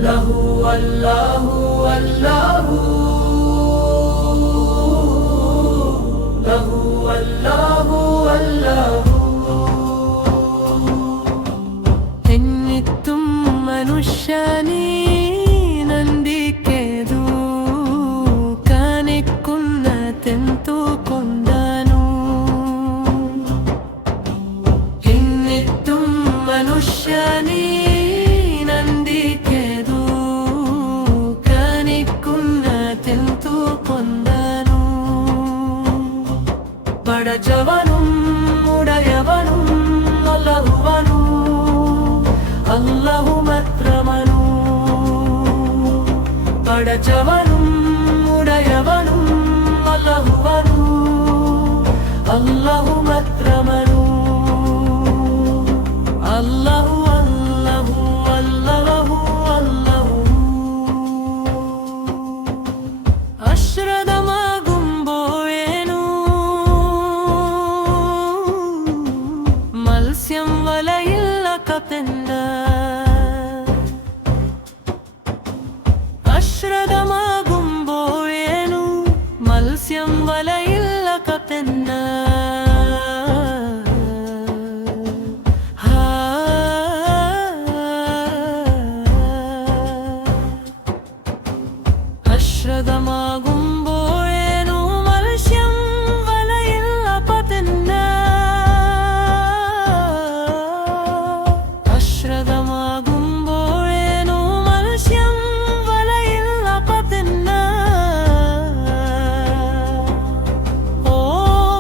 ലഹു അല്ലാഹു അല്ലാഹു ലഹു അല്ലാഹു അല്ലാഹു എന്നിത്തും മനുഷ്യനീ ನಂದಿಕೆದು ಕಾಣಿക്കുന്ന ತೆಂತುಕೊಂಡನು ಇನ್ನಿತ್ತು ಮನುಷ್ಯನೀ ನಂದಿಕೆದು ಕಾಣಿക്കുന്ന ತೆಂತುಕೊಂಡನು പടച്ചവനും ഉടയവനും അല്ലാഹുവനു അല്ലാഹു മാത്രമനു പടച്ചവനും ഉടയവനും അല്ലാഹുവനു അല്ലാഹു മാത്രമനു അല്ലാഹു അല്ലാഹു അല്ലാഹു അല്ലാഹു അശ്രദ്ധമാകുമ്പോഴേനു മത്സ്യം വലയില്ല കപ്പെന്ത അശ്രദ്ധമാകുമ്പോഴേനു മത്സ്യം വലയില്ല കപ്പെന്ത അശ്രദ്ധമാകുമ്പോഴേനു മത്സ്യം വലയില്ല പതന്ന അശ്രദ്ധമാകുമ്പോഴേനു മത്സ്യം വലയില്ല പതന്ന ഓ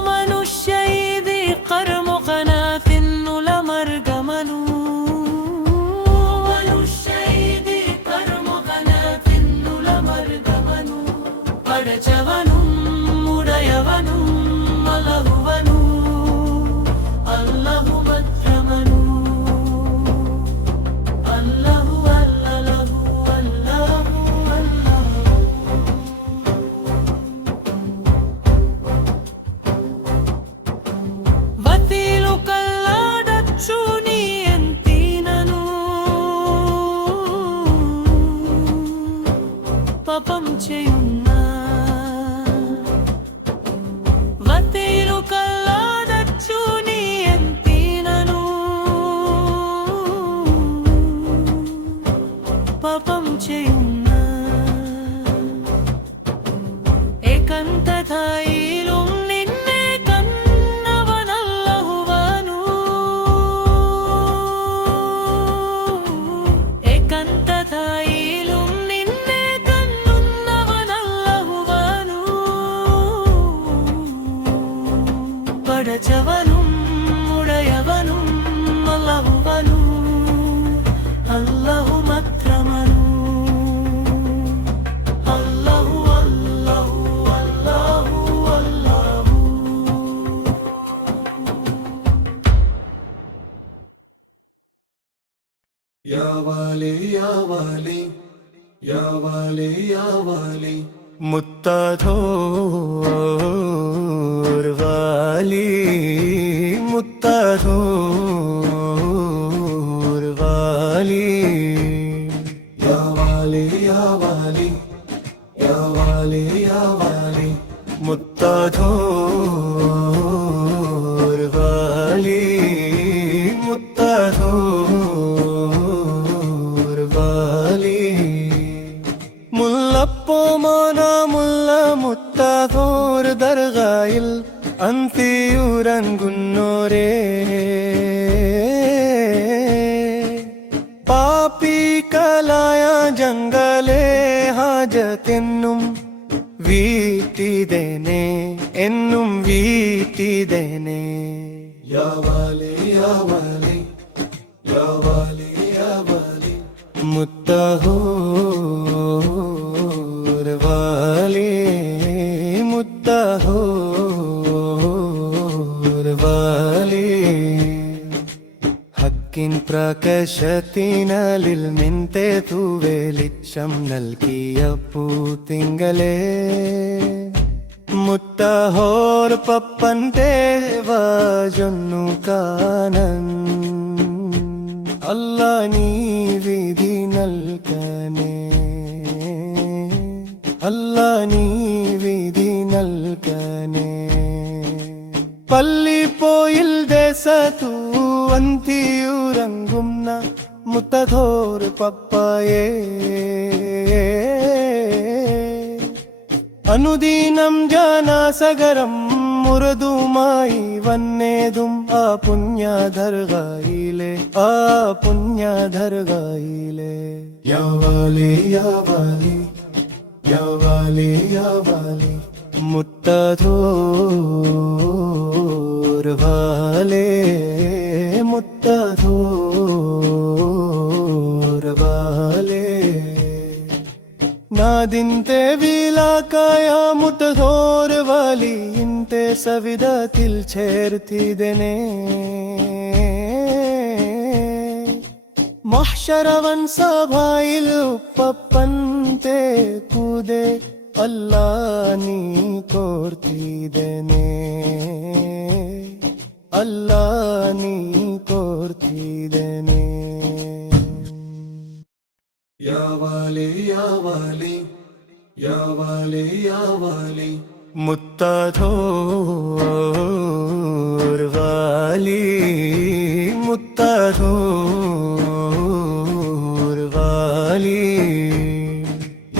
മനുഷ്യ ഇതി കർമുഖന തിന്നുലമർഗമനു മനുഷ്യ ഇതി കർമുഖന തിന്നുലമർഗമനു പടച്ചവനും ഉടയവനും അല്ലാഹുവനു അല്ലാഹു മാത്രമനു അല്ലാഹു അല്ലാഹു അല്ലാഹു അല്ലാഹു വതിലു കല്ലാടച്ചു നീ എന്തിനു പാപം ചെയ്യുന്ന വതിലു കല്ലാടച്ചു നീ എന്തിനു പാപം ചെയ്യുന്ന ഏകാന്തതയിലും നിന്നെ കണ്ടവനല്ലാഹുവനു ഏകാന്തതയിലും നിന്നെ കണ്ടുന്നവനല്ലാഹുവനു പടച്ചവനും ഉടയവനും അല്ലാഹുവനു അല്ലാഹു മാത്രമനു അല്ലാഹു അല്ലാഹു അല്ലാഹു അല്ലാഹു യാ വാലി യാ വാലി യാ വാലി യാ വാലി മുത്തധോർ വാലി മുത്തധോർ വാലി യാ വാലി യാ വാലി യാ വാലി യാ വാലി മുത്തധോർ വാലി മുത്തധോർ വാലി മുല്ലപ്പോ മോന മുല്ല മുത്തധോർ ദർഗായിൽ അന്തിയുറങ്ങുന്നോരേ പാപികളായ ജംഗലേ ഹാജത്തെന്നും വീട്ടിദേനെ എന്നും വീട്ടിദേനെ യാ വാലി യാ വാലി യാ വാലി യാ വാലി മുത്തഹോർ വാലി മുത്തഹോർ വാലി ഹക്കിൻ പ്രകാശത്തിനലിൽ മിൻതെ തൂവെളിച്ചം നൽകിയപ്പൂ തിങ്കളേ മുത്തഹോർ പപ്പന്റെ വാജൊന്നു കാണൻ അല്ലാ നീ വിധി നൽകനേ അല്ലാ നീ വിധി നൽകനേ പള്ളിപ്പോയിൽ ദേശത്തു അന്തിയുറങ്ങുന്ന മുത്തധോർ പപ്പായേ അനുദിനം ജാനാസഗരം മുറുതുമായി വന്നേതും ആ പുണ്യദർഗായിലെ ആ പുണ്യദർഗായിലെ യാ വാലി യാ വാലി യാ വാലി യാ വാലി മുത്തധോർ വാലേ മുത്തധോർ വാലേ നാദിന്റെ വിലാക്കായ മുത്തധോർ വാലി ഇന്റെ സവിധത്തിൽ ചേർത്തിതനെ മഹ്ശരവൻ സഭയിൽ ഉപ്പപ്പന്റെ കൂടെ അല്ലാ നീ കോർത്തിതനെ അല്ലാ നീ കോർത്തിതനെ യാ വാലി യാ വാലി യാ വാലി യാ വാലി മുത്തധോർ വാലി മുത്തധോർ വാലി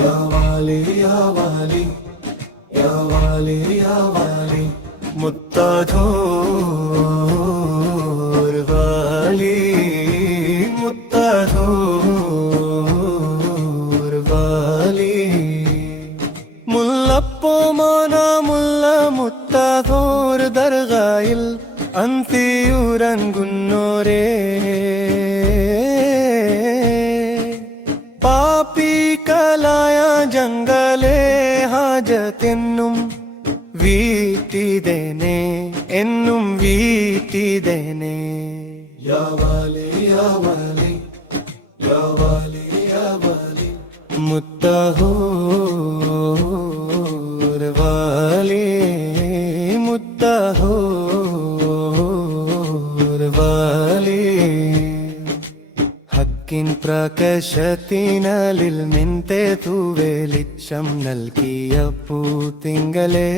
യാ വാലി യാ വാലി യാ വാലി യാ വാലി മുത്തധോർ വാലി മുത്തധോർ വാലി മുല്ലപ്പോമാന മുല്ല മുത്തധോർ ദർഗായിൽ അന്തിയുറങ്ങുന്നോരേ പാപികളായ ജംഗലേ ഹാജത്തെന്നും വീട്ടിതനെ എന്നും വീട്ടിതനെ യാ വാലി യാ വാലി യാ വാലി യാ വാലി മുത്തഹോർ വാലി മുത്തഹോർ വാലി ഹക്കിൻ പ്രകാശത്തിനലിൽ മിൻതെ തൂവെളിച്ചം നൽകിയ പൂത്തിങ്കളേ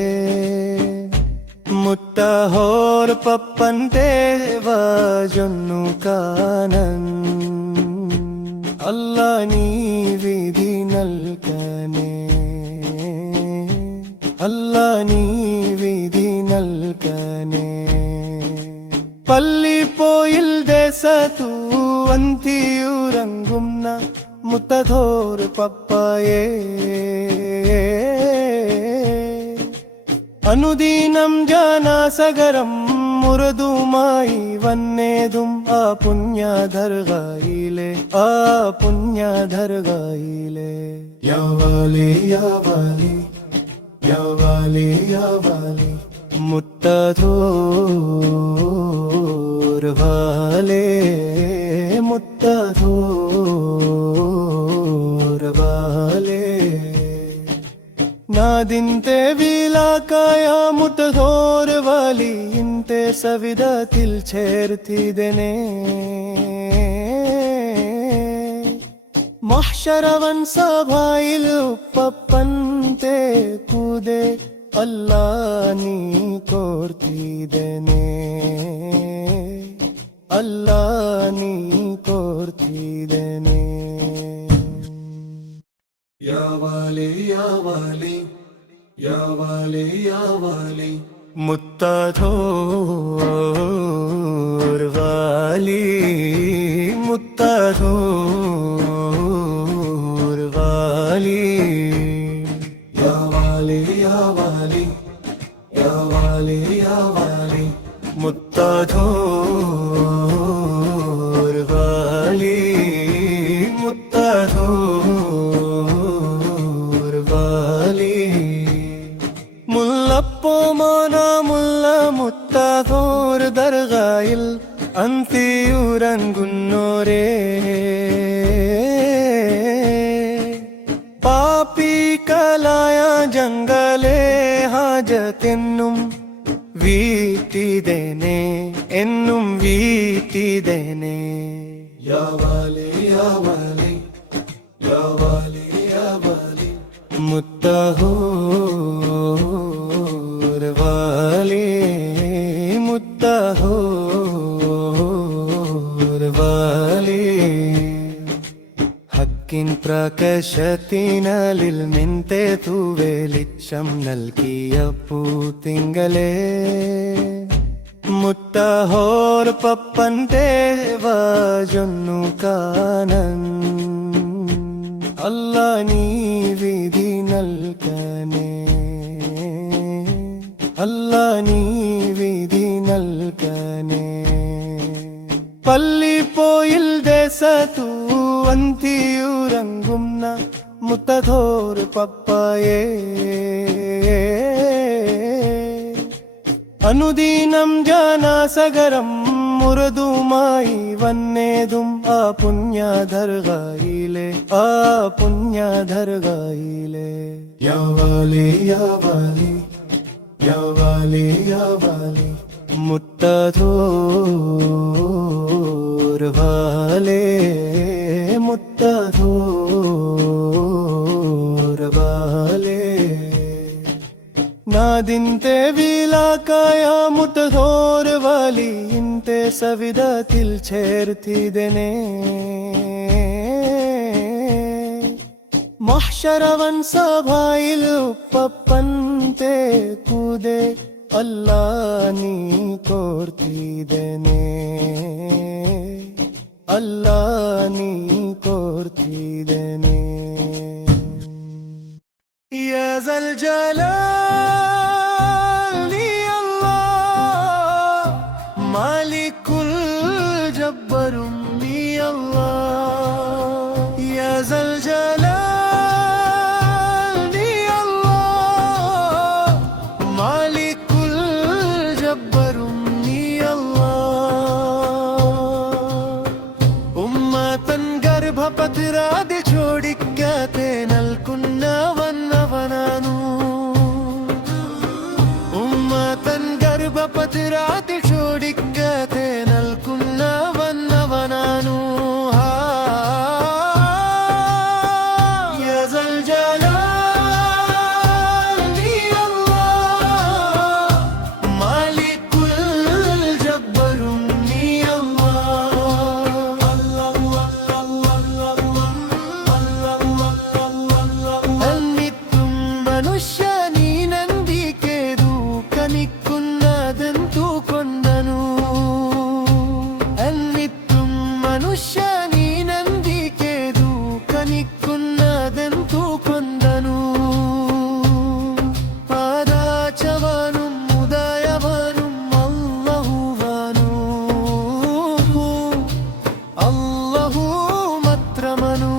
മുത്തഹോർ പപ്പന്റെ വാജൊന്നു കാണൻ അല്ലാ നീ വിധി നൽകനേ അല്ലാ നീ വിധി നൽകനേ പള്ളിപ്പോയിൽ ദേശത്തു അന്തിയുറങ്ങുന്ന മുത്തധോർ പപ്പയേ അനുദിനം ജനസഗരം മുറതുമായി വന്നേതും ആ പുണ്യ ദർഗായിലെ ആ പുണ്യ ദർഗായിലെ യാ വാലി യാ വാലി യാ വാലി യാ വാലി മുത്തധോർ വാലേ മുത്തധോർ വാലേ നാദിന്റെ വിലാക്കായ മുത്തധോർ വാലി ഇന്റെ സവിധത്തിൽ ചേർത്തിതനെ മഹ്ശരവൻ സഭയിൽ ഉപ്പപ്പന്റെ കൂടെ അല്ലാ നീ കോർത്തിതനെ അല്ലാ നീ കോർത്തിതനെ യാ വാലി യാ വാലി യാ വാലി യാ വാലി മുത്തധോർ വാലി മുത്തധോർ വാലി യാ വാലി യാ വാലി യാ വാലി യാ വാലി മുത്തധോർ വാലി മുത്തധോർ വാലി മുല്ലപ്പോമാന മുല്ല മുത്തധോർ ദർഗായിൽ അന്തിയുറങ്ങുന്നോരേ പാപികളായ ജംഗലേ ഹാജത്തെന്നും വീട്ടിതനെ എന്നും വീട്ടിതനെ യാ വാലി യാ വാലി യാ വാലി യാ വാലി മുത്തഹോർ വാലി മുത്തഹോർ വാലി ഹക്കിൻ പ്രകാശത്തിനലിൽ മിൻതെ തൂവെളിച്ചം നൽകിയ പൂത്തിങ്കളേ മുത്തഹോർ പപ്പന്റെ വാജൊന്നു കാണൻ അല്ലാ നീ വിധി നൽകനേ അല്ലാ നീ വിധി നൽകനേ പള്ളിപ്പോയിൽ ദേശത്തു അന്തിയുറങ്ങുന്ന മുത്തധോർ പപ്പായേ അനുദിനം ജാനാസഗരം മുറതുമായി വന്നേതും ആ പുണ്യദർഗയിലെ യാവാലി യാവാലി യാവാലി യാവാലി മുത്തധോർ വാലേ മുത്തധോർ വാലേ നാദിന്റെ വിലാക്കായ മുത്തധോർ വാലി ഇന്റെ സവിധത്തിൽ ചേർത്തിതനെ മഹ്ശരവൻ സഭയിൽ ഉപ്പപ്പൻതെ കൂതെ അല്ലാ നീ കോർത്തിതനെ അല്ലാ നീ കോർത്തിതനെ യാ സൽ ജലാൽ നീ അല്ലാഹ് മാലികുൽ ജബ്ബറും നീ അല്ലാഹ് യാ സൽ ജലാൽ നീ അല്ലാഹ് മാലികുൽ ജബ്ബറും നീ അല്ലാഹ് ഉമ്മതൻ ഗർഭപത്രാതി ചോടിക്കാതെ നൽകുന്നവനവനാനു ഉമ്മതൻ ഗർഭപത്രാതി ചോടിക്കാതെ നൽകുന്നവനവനാനു യാ സൽ ജലാൽ നീ അല്ലാഹ് മാലികുൽ ജബ്ബറും നീ അന്നിത്തും മനുഷ്യ നീ നന്ദിക്കേതു കനിക്കുന്നതെന്തു കൊണ്ടനു അന്നിത്തും മനുഷ്യ നീ നന്ദിക്കേതു കനിക്കുന്നതെന്തു കൊണ്ടനു ആരാച്ചവനും ഉദയവനും അല്ലാഹുവാനു അല്ലാഹു മാത്രമനു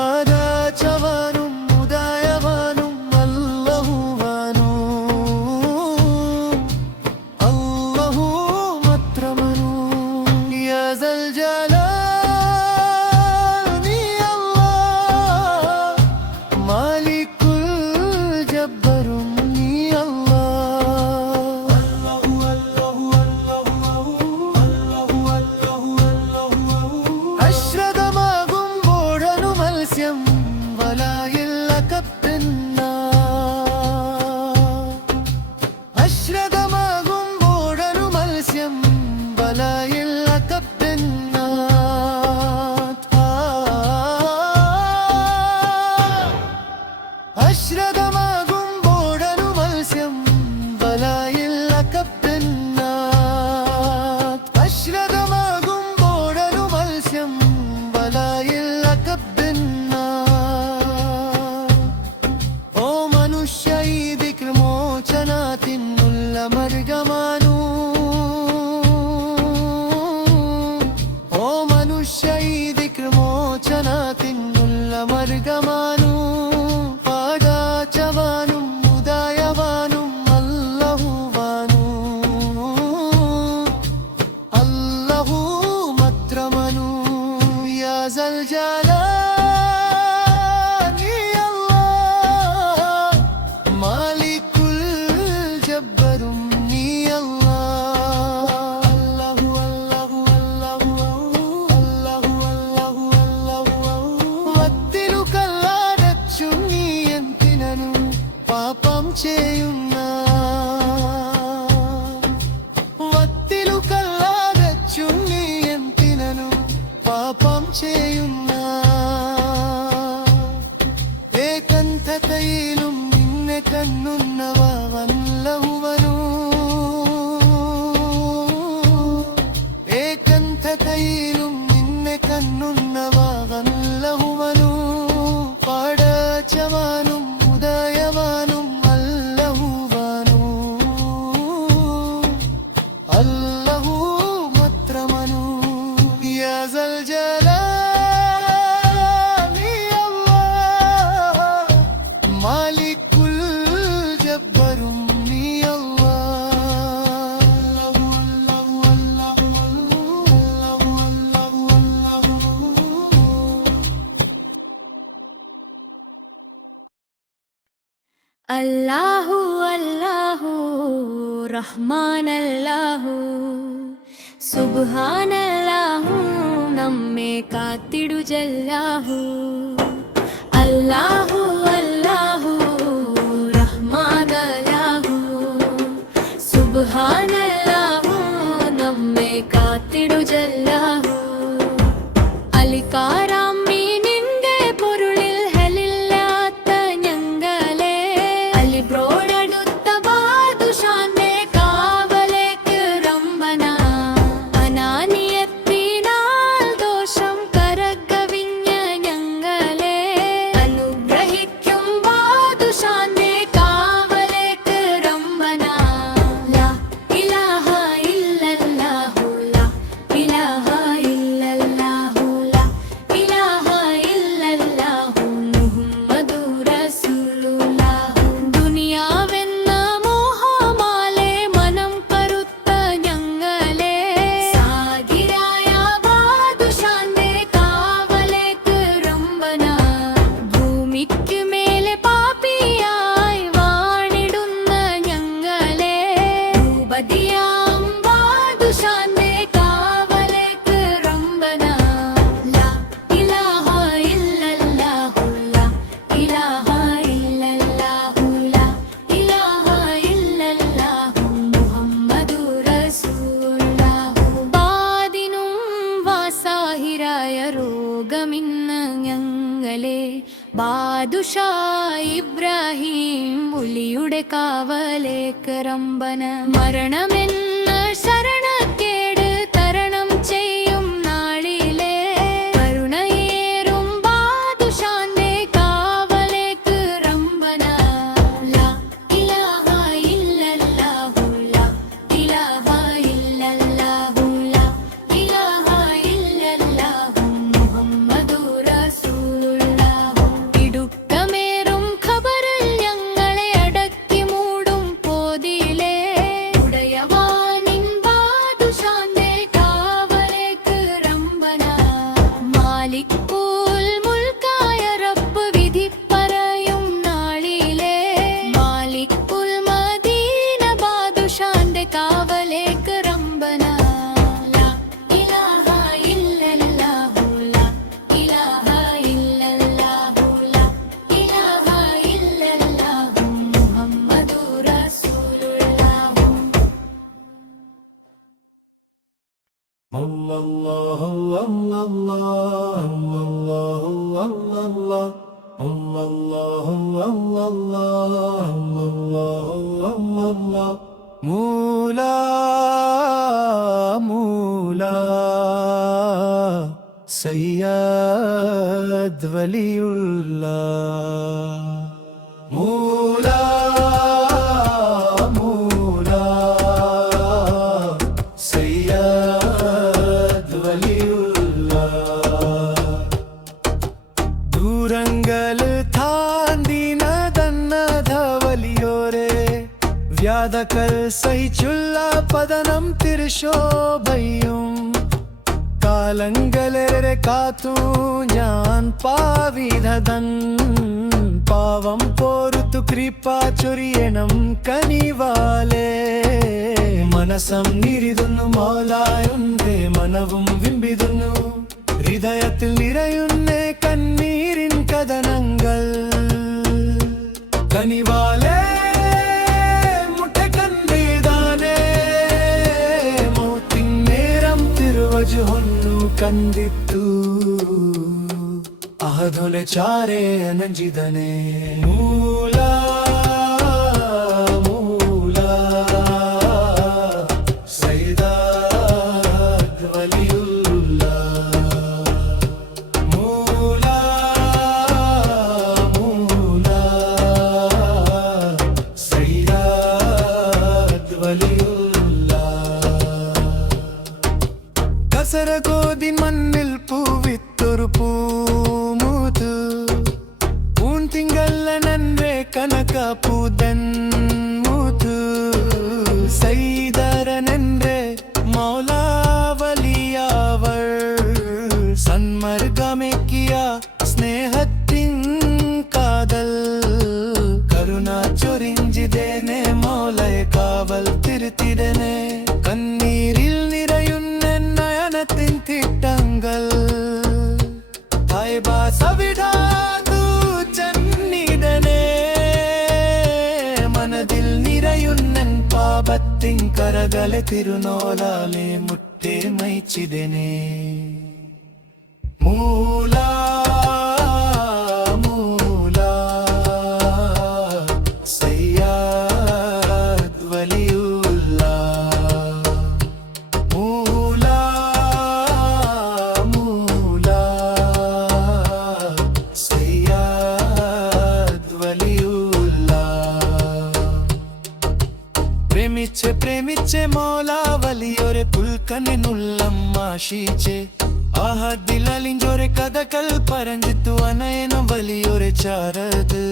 ആരാച്ചവനും ഉദയവനും അല്ലാഹുവാനു അല്ലാഹു മാത്രമനു യാ സൽ ജലാൽ നീ അല്ലാഹ് മാലികുൽ ജബ്ബറും നീ അല്ലാഹ് അശ്രതമാകുമ്പോഴനു മത്സ്യം വലായിൽ അകപ്പെന്ന അശ്രതമാകുമ്പോഴനു മത്സ്യം വലായിൽ അകപ്പെന്ന അശ്രതമാകുമ്പോഴനു മത്സ്യം വലായിൽ അകപ്പെന്ന അശ്രതമാകുമ്പോഴനു മത്സ്യം വലായിൽ അകപ്പെന്ന ഓ മനുഷ്യ ഈ ദിക്ർമോചനത്തിനുള്ള മർഗമാനു ഓ മനുഷ്യ ഈ ദിക്ർമോചനത്തിനുള്ള മർഗമാനു പാടാച്ചവാനും ഉദയവാനും അല്ലാഹുവാനു അല്ലാഹു മാത്രമനു യാ സൽ ജലാൽ നീ അല്ലാഹ് മാലികുൽ ജബ്ബറും നീ അല്ലാഹ് അല്ലാഹു അല്ലാഹു അല്ലാഹു അല്ലാഹു അല്ലാഹു അല്ലാഹു വത്തിലു കല്ലാരച്ചു നീ എന്തിനു പാപം ചെയ്യുന്ന വത്തിലു കല്ലാരച്ചു നീ എന്തിനു പാപം ചെയ്യുന്ന ഏകന്തതയിലും നിന്നെ കണ്ണുന്നവല്ലഹുവനു ഏകന്തതയിലും നിന്നെ കണ്ണുന്നവല്ലഹുവനു പാടാച്ചവാനും ഉദയവാനും അല്ലാഹുവാനു അല്ലാഹു മാത്ര അല്ലാഹു അല്ലാഹു റഹ്മാനല്ലാഹു സുബ്ഹാനല്ലാഹു നമ്മെ കാത്തിടു ജല്ലാഹു അല്ലാഹു അല്ലാഹു റഹ്മാനല്ലാഹു സുബ്ഹാനല്ലാഹു നമ്മെ കാത്തിടു ജല്ലാഹു അലികാരാം മീനിന്റെ പൊരുളിൽ ഹലില്ലാത്ത ഞങ്ങളെ അലിബ്രോടടുത്ത ബാദുഷാന്റെ കാവലേക്ക് റംബന അനാനിയത്തിനാൽ ദോഷം കരകവിഞ്ഞ ഞങ്ങളെ അനുഗ്രഹിക്കും ബാദുഷാന്റെ കാവലേക്ക് റംബന ലാ ഇലാഹ ഇല്ലല്ലാഹു ലാ ഇലാഹ ഇല്ലല്ലാഹു ലാ ഇലാഹ ഇല്ലല്ലാഹു മുഹമ്മദുർ റസൂലുള്ളാഹ് ദുനിയാവെന്ന മോഹമാലെ മനം കറുത്ത ഞങ്ങളെ സാഗിരായ ബാദുഷാന്റെ കാവലേക്ക് റംബന ഭൂമിക്ക് മേലെ പാപിയായി വാണിടുന്ന ഞങ്ങളെ ഭൂപതിയാം ബാദുഷാന്റെ കാവലേക്ക് റംബന ലാ ഇലാഹ ഇല്ലല്ലാഹു ലാ ഇലാഹ ഇല്ലല്ലാഹു ലാ ഇലാഹ ഇല്ലല്ലാഹു മുഹമ്മദുർ റസൂലുള്ളാഹ് ബാദിനും വാസാഹിരായ രോഗമിന്ന് ഞങ്ങളെ ബാദുഷാ ഇബ്രാഹിം ഉലിയുടെ കാവലേക്ക് റംബന മരണമെന്ന ശരണക്കേട് തരണം ചെയ്യും നാളിലെ കരുണയേറും ബാദുഷാന്റെ കാവലേക്ക് റംബന ലാ ഇലാഹ ഇല്ലല്ലാഹു ലാ ഇലാഹ ഇല്ലല്ലാഹു ലാ ഇലാഹ ഇല്ലല്ലാഹു മുഹമ്മദുർ റസൂലുള്ളാഹ് ഇടുക്കമേറും ഖബറിൽ ഞങ്ങളെ അടക്കി മൂടും പോതിലെ ഉടയവാനിൻ ബാദുഷാന്റെ കാവലേക്ക് റംബന മാലിക്കുൽ മുൽക്കായ റബ്ബ് വിധി പറയും നാളിലെ മാലിക്കുൽ മദീന ബാദുഷാന്റെ കാവലേക്ക് റംബന ലാ ഇലാഹ ഇല്ലല്ലാഹു ലാ ഇലാഹ ഇല്ലല്ലാഹു ലാ ഇലാഹ ഇല്ലല്ലാഹു മുഹമ്മദുർ റസൂലുള്ളാഹ് Allah Allah Allah Allah Allah Allah Allah Allah മൂലാ മൂലാ Syed വലിയുള്ള മൂലാ മൂലാ Syed വലിയുള്ള ദൂരങ്ങൾ താന്തിനതന്നത വലിയോരെ വ്യാധകൾ സഹിച്ചുള്ള പതനം തിരുശോഭയും കാലങ്ങളേറെ കാത്തു ഞാൻ പാവിധതൻ പാവം പോരുത്തു കൃപ ചൊരിയണം കനിവാലേ മനസം നിരിതുന്നു മൗലായുണ്ടേ മനവും വിമ്പിതുന്നു ഹൃദയത്തിൽ നിറയുന്നേ കണ്ണീരിൻ കഥനങ്ങൾ കനിവാലേ മുട്ടക്കണ്ടേതാനേ മൗത്തിൻ നേരം തിരുവജുഹൊന്നു ಕಂದಿತ್ತು ಅಹದೊಲೆ ಚಾರೆ ನಂಜಿದನೆ ಮೂಲ ಮೂಲ ಸೈದಾದ್ ವಲಿಯುಲ್ಲ ಮೂಲ ಮೂಲ ಸೈದಾದ್ ವಲಿಯುಲ್ಲ കസര ഗോതി മണ്ണിൽ പൂവിത്തൊരു പൂമുതു പൂന്തിങ്കല്ല നൻറെ കനക പൂതൻ മുതു സൈദരനെന്റെ മൗലാവലിയാവൾ സന്മർഗമെക്കിയ സ്നേഹത്തിൻ കാതൽ കരുണ ചൊരി വരുത്തിടണേ കണ്ണീരിൽ നിറയുന്ന നയനത്തിൻ തിട്ടങ്ങൾ സവിടാതു ചെന്നിടണേ മനതിൽ നിറയുന്നൻ പാപത്തിൻ കരകളെ തിരുനോലാലെ മുട്ടേ മൈച്ചിടണേ മൂല മൂല സയ്യദ് വലിയുള്ള മൂല മൂല സയ്യദ് വലിയുള്ള പ്രേമിച്ചെ മോല വലിയൊരു പുൽക്കനുള്ളം ആശിച്ചേ ആഹദിലലിഞ്ചൊരു കഥകൾ പറഞ്ഞിത്തു അനയനം വലിയൊരു ചാരത്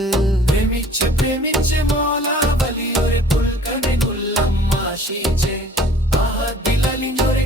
പ്രേമിച്ച് മോല വലിയൊരു പുൽക്കനുള്ളം ആശിച്ചേ ആഹദിലലിഞ്ചൊരു